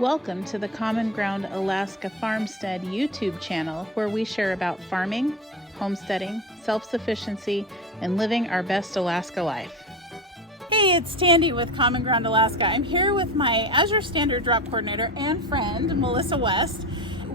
Welcome to the Common Ground Alaska Farmstead YouTube channel, where we share about farming, homesteading, self-sufficiency, and living our best Alaska life. Hey, it's Tandy with Common Ground Alaska. I'm here with my Azure Standard Drop Coordinator and friend, Melissa West.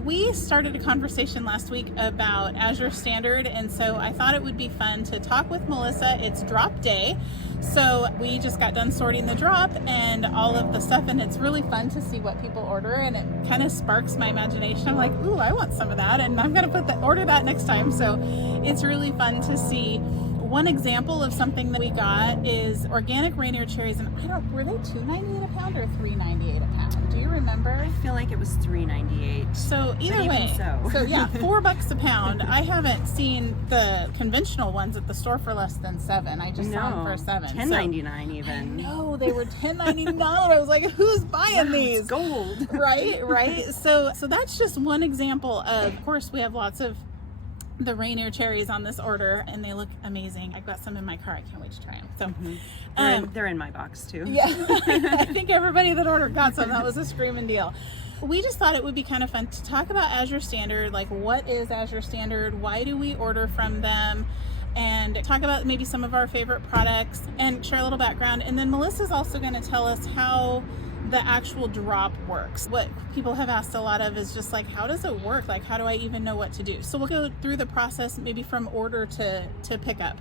We started a conversation last week about Azure Standard, and so I thought it would be fun to talk with Melissa. It's drop day, so we just got done sorting the drop and all of the stuff, and it's really fun to see what people order, and it kind of sparks my imagination. I'm like, ooh, I want some of that, and I'm gonna order that next time. So it's really fun to see. One example of something that we got is organic reindeer cherries, and were they $2.98 a pound or $3.98 a pound? Do you remember? I feel like it was $3.98. So either way, so yeah, $4 a pound. I haven't seen the conventional ones at the store for less than $7. I just saw them for $7. $10.99 even. No, they were $10.99. I was like, who's buying these? It's gold. Right. So that's just one example of course, we have lots of the reindeer cherries on this order, and they look amazing. I've got some in my car. I can't wait to try them. So they're in my box too. Yeah, I think everybody that ordered got some. That was a screaming deal. We just thought it would be kind of fun to talk about Azure Standard, like what is Azure Standard, why do we order from them, and talk about maybe some of our favorite products and share a little background. And then Melissa's also going to tell us how the actual drop works. What people have asked a lot of is just like, how does it work? Like, how do I even know what to do? So we'll go through the process, maybe from order to pick up,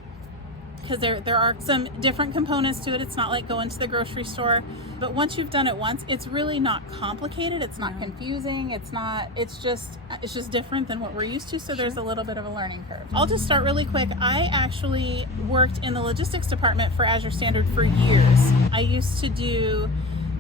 because there are some different components to it. It's not like going to the grocery store, but once you've done it once, it's really not complicated. It's not confusing. It's just different than what we're used to. So there's a little bit of a learning curve. I'll just start really quick. I actually worked in the logistics department for Azure Standard for years. I used to do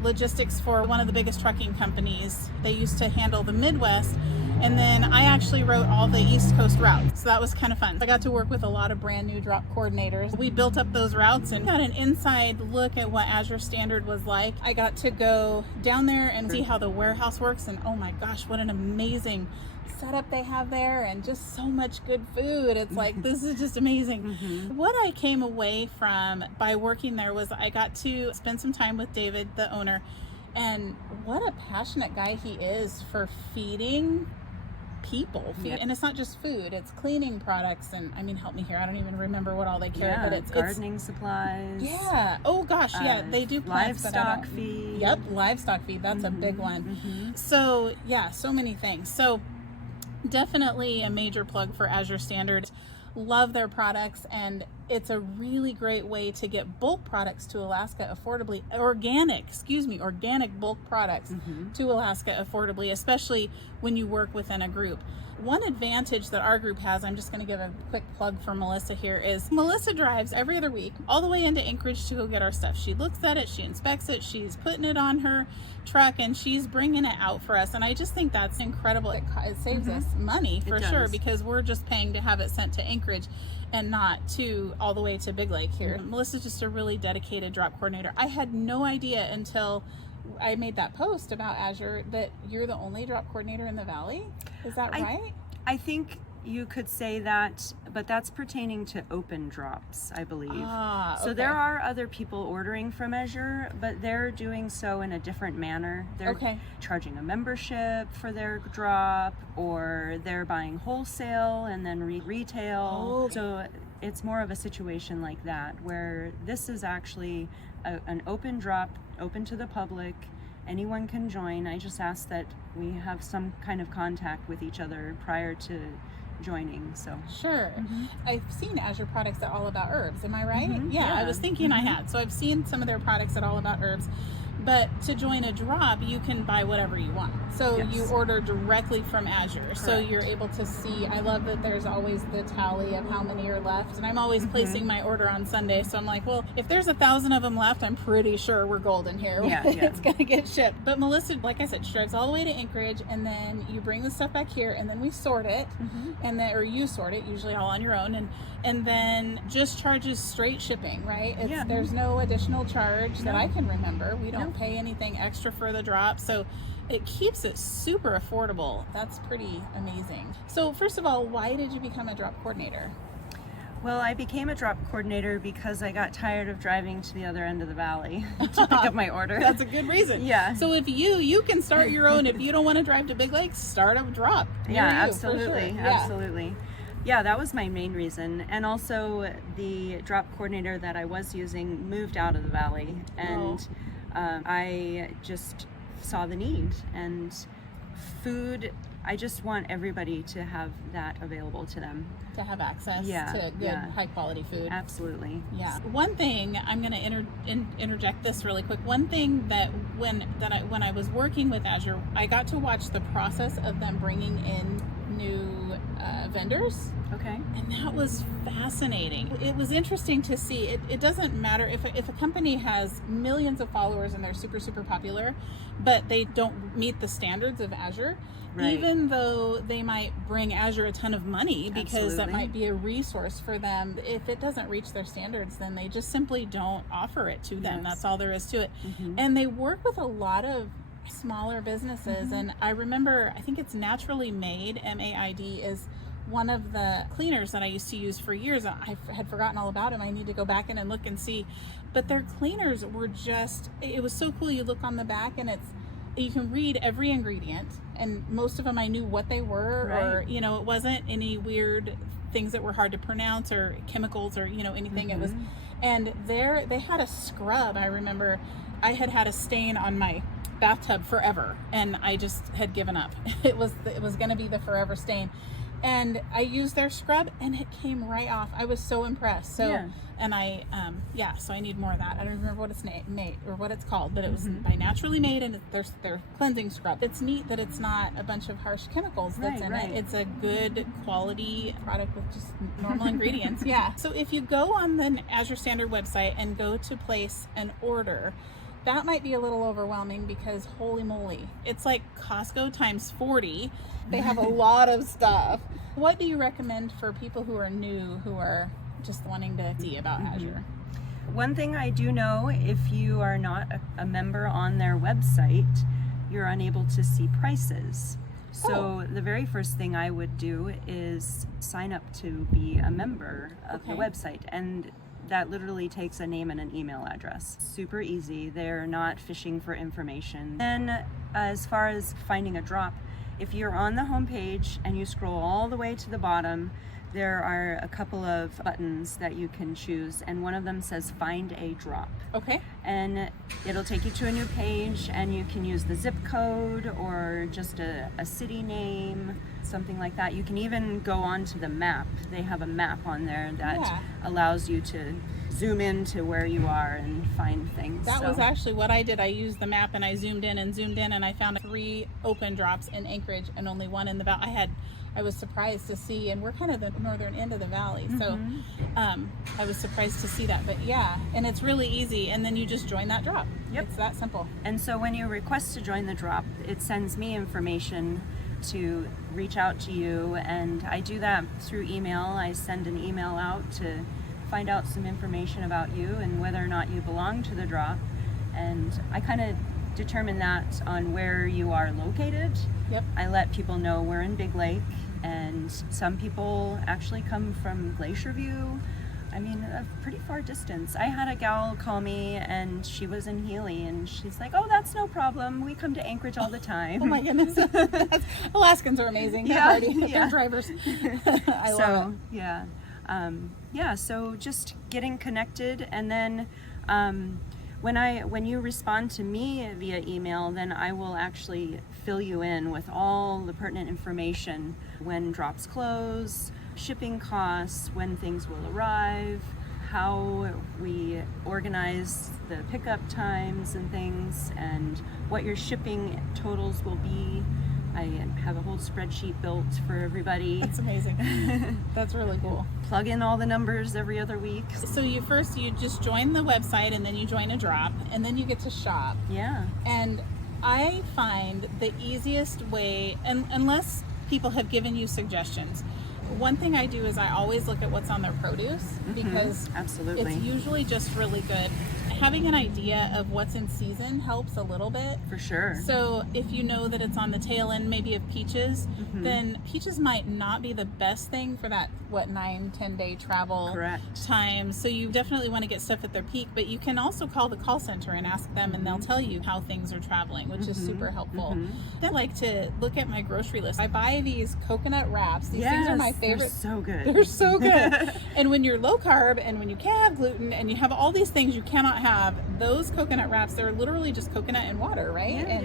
logistics for one of the biggest trucking companies. They used to handle the Midwest, and then I actually wrote all the East Coast routes, so that was kind of fun. I got to work with a lot of brand new drop coordinators. We built up those routes and got an inside look at what Azure Standard was like. I got to go down there and see how the warehouse works, and oh my gosh, what an amazing setup they have there, and just so much good food. It's like, this is just amazing. What I came away from by working there was I got to spend some time with David, the owner, and what a passionate guy he is for feeding people. And it's not just food, it's cleaning products, and I mean, help me here, I don't even remember what all they carry, but it's gardening supplies. Oh gosh, they do plants, livestock feed. Yep, livestock feed, that's a big one. So yeah, so many things. So definitely a major plug for Azure Standard. Love their products, and it's a really great way to get bulk products to Alaska affordably. Organic bulk products to Alaska affordably, especially when you work within a group. One advantage that our group has, I'm just going to give a quick plug for Melissa here, is Melissa drives every other week all the way into Anchorage to go get our stuff. She looks at it, she inspects it, she's putting it on her truck, and she's bringing it out for us. And I just think that's incredible. It saves us money for sure, because we're just paying to have it sent to Anchorage and not all the way to Big Lake here. Melissa's just a really dedicated drop coordinator. I had no idea until I made that post about Azure that you're the only drop coordinator in the Valley. Is that right? I think you could say that, but that's pertaining to open drops, I believe. So there are other people ordering from Azure, but they're doing so in a different manner. They're charging a membership for their drop, or they're buying wholesale and then retail. So it's more of a situation like that, where this is actually an open drop, open to the public. Anyone can join. I just ask that we have some kind of contact with each other prior to joining. So sure. I've seen Azure products at All About Herbs, am I right? Yeah, I was thinking I had. So I've seen some of their products at All About Herbs, but to join a drop, you can buy whatever you want. So you order directly from Azure. So you're able to see, I love that there's always the tally of how many are left, and I'm always placing my order on Sunday. So I'm like, well, if there's 1,000 of them left, I'm pretty sure we're golden here. It's gonna get shipped. But Melissa, like I said, she drives all the way to Anchorage, and then you bring the stuff back here, and then we sort it, and then, or you sort it, usually all on your own, and then just charges straight shipping, right? There's no additional charge that I can remember. We don't pay anything extra for the drop, so it keeps it super affordable. That's pretty amazing. So first of all, why did you become a drop coordinator? Well, I became a drop coordinator because I got tired of driving to the other end of the valley to pick up my order. That's a good reason. Yeah. So if you can start your own. If you don't want to drive to Big Lake, start a drop. Yeah, near you, absolutely. for sure. Absolutely. Yeah, that was my main reason. And also the drop coordinator that I was using moved out of the valley, and I just saw the need. And food, I just want everybody to have that available to them. To have access to good, high quality food. Absolutely. Yeah. One thing, I'm going to interject this really quick. One thing that when I was working with Azure, I got to watch the process of them bringing in new vendors. Okay. And that was fascinating. It was interesting to see. It doesn't matter if a company has millions of followers and they're super, super popular, but they don't meet the standards of Azure. Right. Even though they might bring Azure a ton of money because that might be a resource for them, if it doesn't reach their standards, then they just simply don't offer it to them. That's all there is to it. And they work with a lot of smaller businesses. And I remember, I think it's Naturally Made, MAID, is one of the cleaners that I used to use for years. I had forgotten all about them. I need to go back in and look and see. But their cleaners were just, it was so cool. You look on the back and you can read every ingredient, and most of them I knew what they were, or it wasn't any weird things that were hard to pronounce or chemicals or anything. It was, and they had a scrub. I remember I had a stain on my bathtub forever, and I just had given up. It was going to be the forever stain, and I used their scrub and it came right off. I was so impressed. So and I so I need more of that. I don't remember what it's made or what it's called, but it was by Naturally Made, and there's their cleansing scrub. It's neat that it's not a bunch of harsh chemicals that's in it. It's a good quality product with just normal ingredients. Yeah. So if you go on the Azure Standard website and go to place an order, that might be a little overwhelming because holy moly, it's like Costco times 40. They have a lot of stuff. What do you recommend for people who are new, who are just wanting to see about Azure? One thing I do know, if you are not a member on their website, you're unable to see prices. So the very first thing I would do is sign up to be a member of the website. And that literally takes a name and an email address. Super easy. They're not fishing for information. Then as far as finding a drop, if you're on the homepage and you scroll all the way to the bottom, there are a couple of buttons that you can choose, and one of them says find a drop. Okay. And it'll take you to a new page, and you can use the zip code or just a city name, something like that. You can even go onto the map. They have a map on there that allows you to zoom in to where you are and find things. That was actually what I did. I used the map and I zoomed in, and I found 3 open drops in Anchorage and only 1 in the valley. I was surprised to see, and we're kind of the northern end of the valley, so I was surprised to see that. But and it's really easy, and then you just join that drop. It's that simple. And so when you request to join the drop, it sends me information to reach out to you, and I do that through email. I send an email out to find out some information about you and whether or not you belong to the drop, and I kind of determine that on where you are located. I let people know we're in Big Lake, and some people actually come from Glacier View. I mean, a pretty far distance. I had a gal call me, and she was in Healy, and she's like, "Oh, that's no problem. We come to Anchorage all the time." Oh my goodness. Alaskans are amazing. They're hardy. They're drivers. I love it. So just getting connected, and then when you respond to me via email, then I will actually fill you in with all the pertinent information: when drops close, shipping costs, when things will arrive, how we organize the pickup times and things, and what your shipping totals will be. I have a whole spreadsheet built for everybody. That's amazing. That's really cool. Plug in all the numbers every other week. So you just join the website, and then you join a drop, and then you get to shop. Yeah. And I find the easiest way, and unless people have given you suggestions, one thing I do is I always look at what's on their produce, because Absolutely. it's usually just really good. having an idea of what's in season helps a little bit. For sure. So if you know that it's on the tail end maybe of peaches, then peaches might not be the best thing for that 9-10 day travel time. So you definitely want to get stuff at their peak, but you can also call the call center and ask them, and they'll tell you how things are traveling, which is super helpful. I like to look at my grocery list. I buy these coconut wraps. These things are my favorite. They're so good. They're so good. And when you're low carb and when you can't have gluten and you have all these things you cannot have, those coconut wraps, they're literally just coconut and water, right?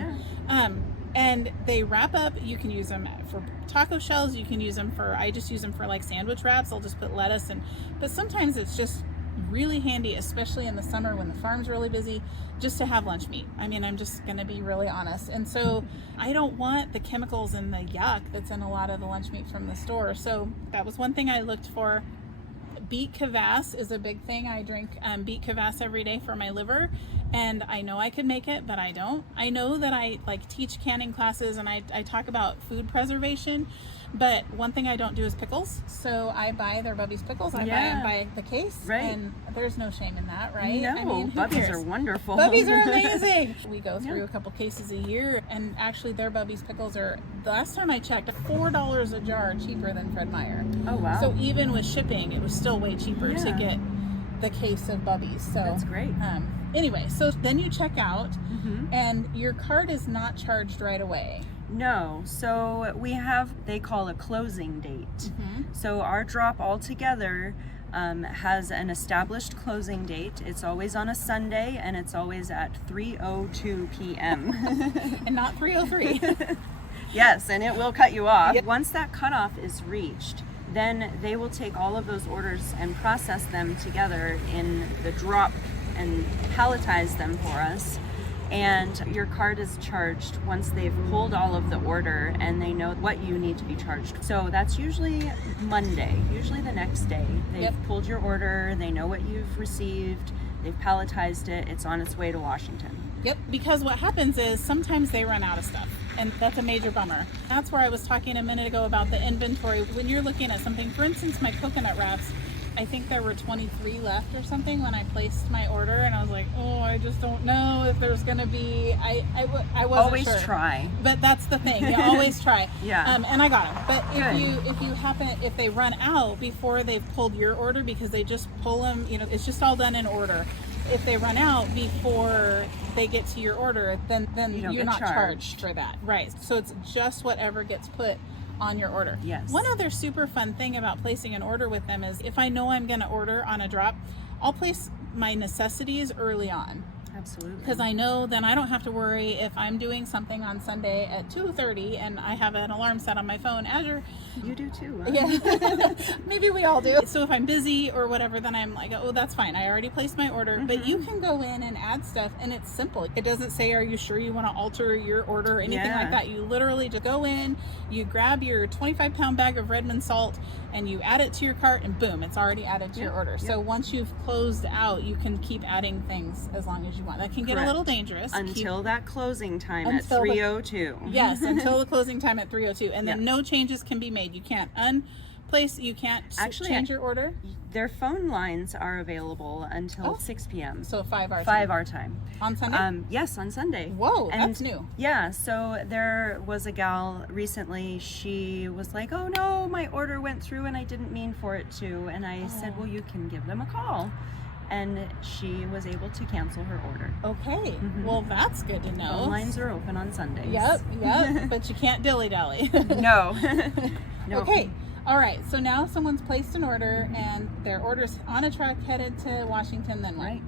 And they wrap up. You can use them for taco shells. You can use them for, I just use them for like sandwich wraps. I'll just put lettuce but sometimes it's just really handy, especially in the summer when the farm's really busy, just to have lunch meat. I mean, I'm just going to be really honest. And so I don't want the chemicals and the yuck that's in a lot of the lunch meat from the store. So that was one thing I looked for. Beet kvass is a big thing. I drink beet kvass every day for my liver, and I know I could make it, but I don't. I know that I like teach canning classes and I talk about food preservation, but one thing I don't do is pickles. So I buy their Bubby's pickles. I buy them by the case, and there's no shame in that, right? No, I mean, Bubbies are wonderful. Bubbies are amazing. We go through a couple cases a year, and actually their Bubby's pickles are, the last time I checked, $4 a jar cheaper than Fred Meyer. Oh wow. So even with shipping, it was still way cheaper to get the case of Bubbies. So that's great. Anyway, so then you check out and your card is not charged right away. No, so we have, they call a closing date. So our drop altogether has an established closing date. It's always on a Sunday, and it's always at 3:02 p.m. And not 3:03. Yes, and it will cut you off. Once that cutoff is reached, then they will take all of those orders and process them together in the drop and palletize them for us. And your card is charged once they've pulled all of the order and they know what you need to be charged. So that's usually Monday, usually the next day. They've pulled your order, they know what you've received, they've palletized it, it's on its way to Washington. Yep, because what happens is sometimes they run out of stuff, and that's a major bummer. That's where I was talking a minute ago about the inventory. When you're looking at something, for instance, my coconut wraps, I think there were 23 left or something when I placed my order, and I was like, oh, I just don't know if there's gonna be, I wasn't always sure. Try. But that's the thing, you always try. And I got them. But if they run out before they've pulled your order, because they just pull them, it's just all done in order. If they run out before they get to your order, then you're not charged for that. Right. So it's just whatever gets put on your order. Yes. One other super fun thing about placing an order with them is if I know I'm going to order on a drop, I'll place my necessities early on. Absolutely. Because I know then I don't have to worry if I'm doing something on Sunday at 2:30 and I have an alarm set on my phone. Azure. You do too. Huh? Yeah. Maybe we all do. So if I'm busy or whatever, then I'm like, oh, that's fine. I already placed my order. But you can go in and add stuff, and it's simple. It doesn't say, are you sure you want to alter your order or anything like that. You literally just go in, you grab your 25-pound bag of Redmond salt, and you add it to your cart, and boom, it's already added to your order. So once you've closed out, you can keep adding things as long as you want. That can get a little dangerous. Until that closing time at 3:02. Yes, until the closing time at 3:02. And then no changes can be made. You can't unplace, you can't change your order. Their phone lines are available until 6 p.m. So 5 hours. 5 hour time. On Sunday? Yes, on Sunday. Whoa, that's new. Yeah, so there was a gal recently, she was like, oh no, my order went through and I didn't mean for it to. And I said, well, you can give them a call. And she was able to cancel her order. Okay, well, that's good to know. Phone lines are open on Sundays. Yep, but you can't dilly-dally. No. Okay, all right, so now someone's placed an order and their order's on a truck headed to Washington, then what? Right.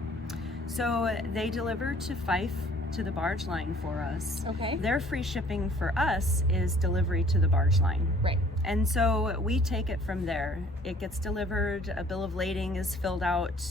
So they deliver to Fife to the barge line for us. Okay. Their free shipping for us is delivery to the barge line. Right. And so we take it from there. It gets delivered, a bill of lading is filled out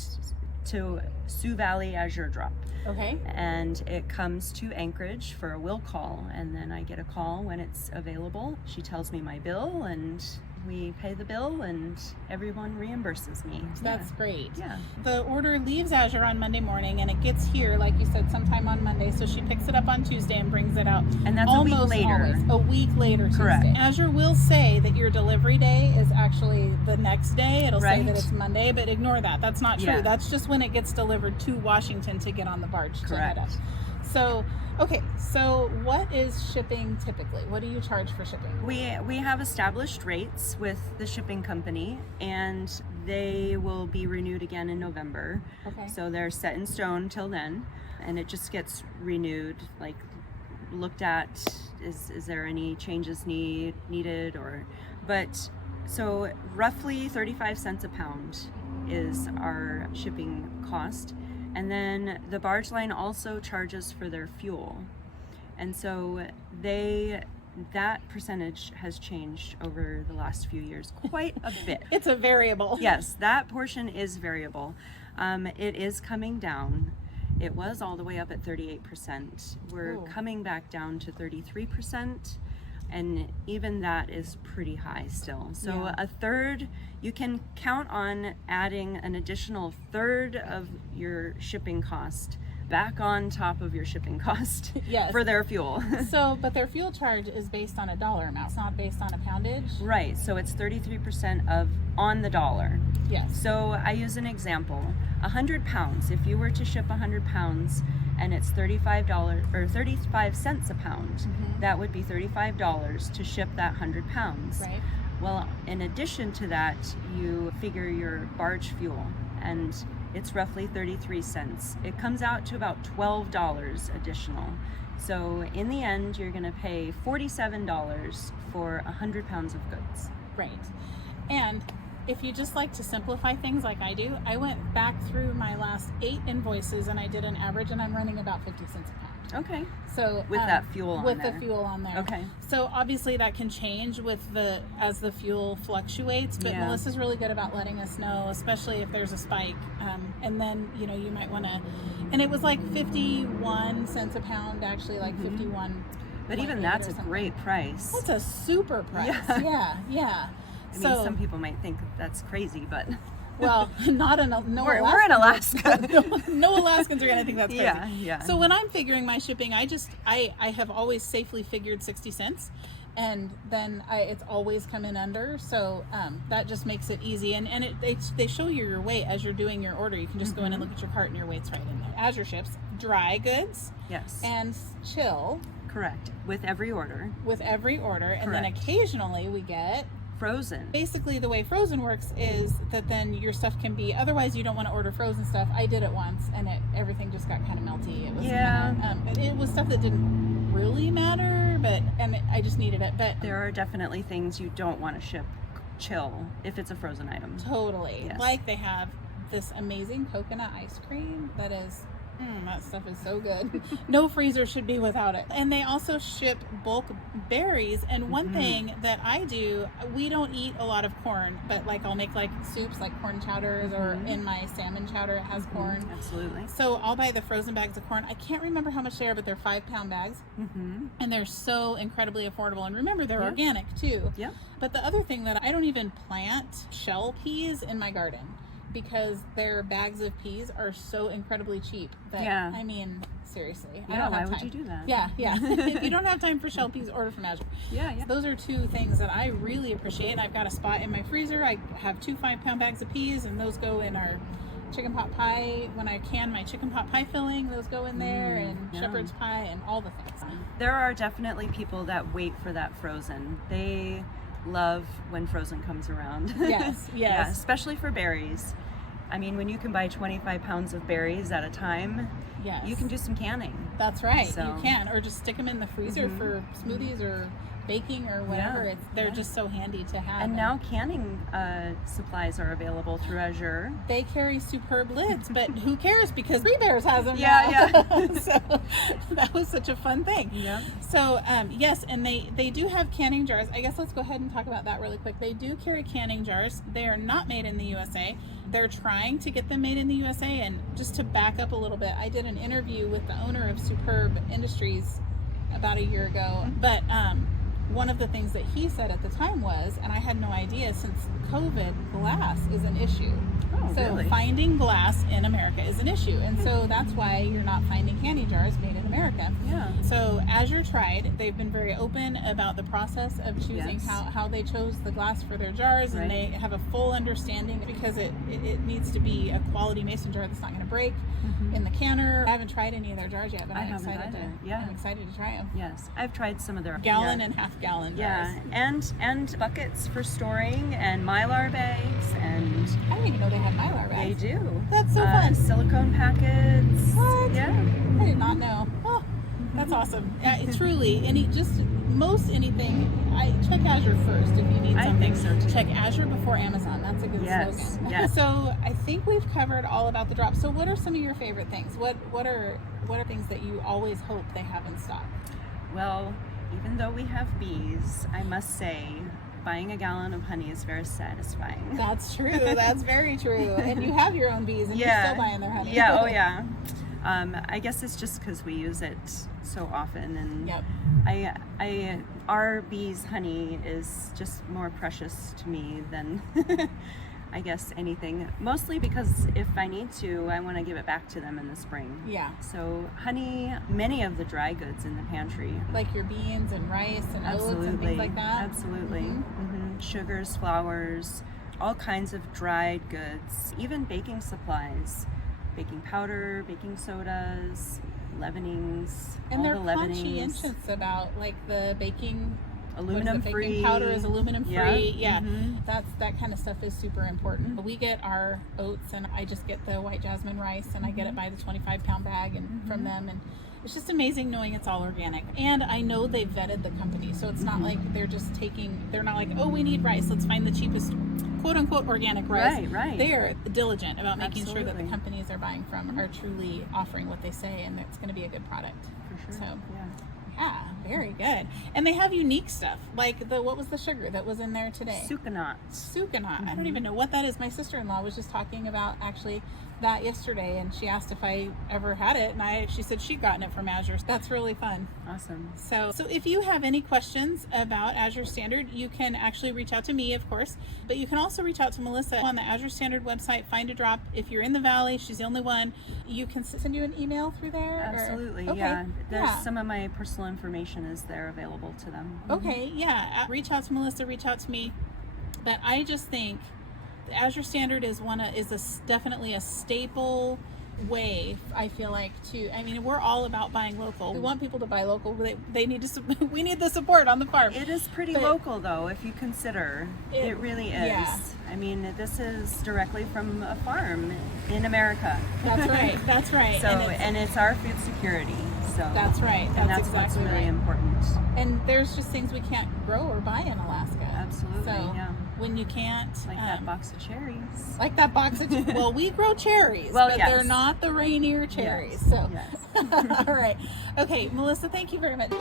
to Sioux Valley Azure Drop. Okay. And it comes to Anchorage for a will call, and then I get a call when it's available. She tells me my bill, and we pay the bill and everyone reimburses me. That's great. Yeah. The order leaves Azure on Monday morning and it gets here, like you said, sometime on Monday. So she picks it up on Tuesday and brings it out. And that's almost a week later. Always, a week later Correct. Tuesday. Azure will say that your delivery day is actually the next day. It'll say Right. that it's Monday, but ignore that. That's not true. Yeah. That's just when it gets delivered to Washington to get on the barge to head Correct. up. So, okay, so what is shipping typically? What do you charge for shipping? We have established rates with the shipping company, and they will be renewed again in November. Okay. So they're set in stone till then, and it just gets renewed, like looked at. Is there any changes needed but so roughly 35 cents a pound is our shipping cost. And then the barge line also charges for their fuel. And so that percentage has changed over the last few years quite a bit. It's a variable. Yes, that portion is variable. It is coming down. It was all the way up at 38%. We're coming back down to 33%. And even that is pretty high still. So a third, you can count on adding an additional third of your shipping cost back on top of your shipping cost for their fuel. So, but their fuel charge is based on a dollar amount. It's not based on a poundage. Right, so it's 33% of on the dollar. Yes. So I use an example, 100 pounds, if you were to ship 100 pounds and it's $35 or 35 cents a pound, that would be $35 to ship that 100 pounds. Right. Well, in addition to that, you figure your barge fuel, and it's roughly 33 cents. It comes out to about $12 additional. So in the end, you're gonna pay $47 for 100 pounds of goods. Right. And if you just like to simplify things like I do, I went back through my last 8 invoices and I did an average, and I'm running about 50 cents a pound. Okay. So with that fuel on with there. the fuel on there. Okay. So obviously that can change as the fuel fluctuates, but Melissa's really good about letting us know, especially if there's a spike. And then you might want to. And it was like 51 cents a pound, actually, like 51. But even that's a great price. That's a super price. Yeah. I mean, some people might think that's crazy, but well, not in we're in Alaska. No Alaskans are gonna think that's crazy. Yeah. So when I'm figuring my shipping, I have always safely figured 60 cents, and then it's always come in under. So that just makes it easy, and they show you your weight as you're doing your order. You can just go in and look at your cart, and your weight's right in there. Azure ships dry goods, and chill. Correct. With every order. And then occasionally we get frozen. Basically, the way frozen works is that then your stuff can be, otherwise you don't want to order frozen stuff. I did it once and everything just got kind of melty. It was it was stuff that didn't really matter, and I just needed it. But there are definitely things you don't want to ship chill if it's a frozen item. Totally. Yes. Like they have this amazing coconut ice cream that is that stuff is so good. No freezer should be without it. And they also ship bulk berries. And one thing that I do, we don't eat a lot of corn, but like I'll make like soups, like corn chowders, or in my salmon chowder it has corn. Absolutely. So I'll buy the frozen bags of corn. I can't remember how much they are, but they're 5-pound bags. And they're so incredibly affordable. And remember, they're organic too. Yeah. But the other thing that I don't even plant shell peas in my garden, because their bags of peas are so incredibly cheap that I mean, seriously, I don't have time. Why would you do that? Yeah. If you don't have time for shell peas, order from Azure. Yeah. So those are 2 things that I really appreciate. I've got a spot in my freezer. I have 2 5-pound bags of peas, and those go in our chicken pot pie. When I can my chicken pot pie filling, those go in there, and shepherd's pie, and all the things. There are definitely people that wait for that frozen. They love when frozen comes around. Yes. Yeah, especially for berries. I mean, when you can buy 25 pounds of berries at a time, you can do some canning. That's right. So. You can, or just stick them in the freezer for smoothies or baking or whatever. They're just so handy to have. And now canning supplies are available through Azure. They carry superb lids, but who cares, because Three Bears has them now. So that was such a fun thing. Yeah. So yes, and they do have canning jars. I guess let's go ahead and talk about that really quick. They do carry canning jars. They are not made in the USA. They're trying to get them made in the USA. And just to back up a little bit, I did an interview with the owner of Superb Industries about a year ago. But one of the things that he said at the time was, and I had no idea, since COVID, glass is an issue. Oh, so really? finding glass in America is an issue. And so that's why you're not finding candy jars made in America. Yeah. So Azure tried. They've been very open about the process of choosing Yes. how they chose the glass for their jars. And Right. they have a full understanding, because it needs to be a quality mason jar that's not going to break in the canner. I haven't tried any of their jars yet, but I I'm haven't excited either. to. Yeah. I'm excited to try them. Yes, I've tried some of their Gallon and half gallon jars. Yeah, and buckets for storing, and Mylar bags, and I didn't even know they had Mylar they bags. do. That's so fun. Silicone packets. What? Yeah. I did not know. Oh, that's awesome. Truly, most anything, I check Azure first if you need I something. think so too. Check Azure before Amazon. That's a good Yes, slogan. yes. So I think we've covered all about the drop. So what are some of your favorite things? What are things that you always hope they have in stock? Well, even though we have bees, I must say, buying a gallon of honey is very satisfying. That's true. That's very true. And you have your own bees, and you're still buying their honey. Yeah. Oh, yeah. I guess it's just because we use it so often, and Yep. our bees' honey is just more precious to me than I guess anything. Mostly because if I need to, I want to give it back to them in the spring. Yeah. So honey, many of the dry goods in the pantry. Like your beans and rice and oats and things like that. Absolutely. Mhm. Sugars, flours, all kinds of dried goods, even baking supplies, baking powder, baking sodas, leavenings, And all they're the leavenings. conscientious about like the baking. Aluminum Baking free. powder is aluminum free. Yeah. Yeah. That kind of stuff is super important. We get our oats, and I just get the white jasmine rice, and I get it by the 25-pound bag and from them, and it's just amazing knowing it's all organic. And I know they've vetted the company, so it's not like they're not like, oh, we need rice, let's find the cheapest quote unquote organic rice. Right. They are diligent about making sure that the Absolutely. companies they're buying from are truly offering what they say, and it's going to be a good product. For sure. So yeah. yeah, very good. And they have unique stuff, like what was the sugar that was in there today? Sucanat. Sucanat. I don't even know what that is. My sister-in-law was just talking about actually that yesterday, and she asked if I ever had it, and she said she'd gotten it from Azure. That's really fun. Awesome. So if you have any questions about Azure Standard, you can actually reach out to me, of course, but you can also reach out to Melissa on the Azure Standard website. Find a drop. If you're in the Valley, she's the only one. You can send you an email through there. Absolutely. Okay. Yeah. There's some of my personal information is there available to them. Okay, yeah. Reach out to Melissa, reach out to me. But I just think the Azure Standard is definitely a staple way, I feel like, we're all about buying local. We want people to buy local. They need to we need the support on the farm. It is pretty local though, if you consider. It really is. Yeah. I mean, this is directly from a farm in America. That's right. That's right. So, and it's our food security. So that's right. And that's exactly what's really right. important. And there's just things we can't grow or buy in Alaska. Absolutely. So yeah. when you can't, Like that box of cherries. Like that box of well, we grow cherries, Well, but yes. they're not the Rainier cherries. Yes. So, Yes. all right. Okay, Melissa, thank you very much.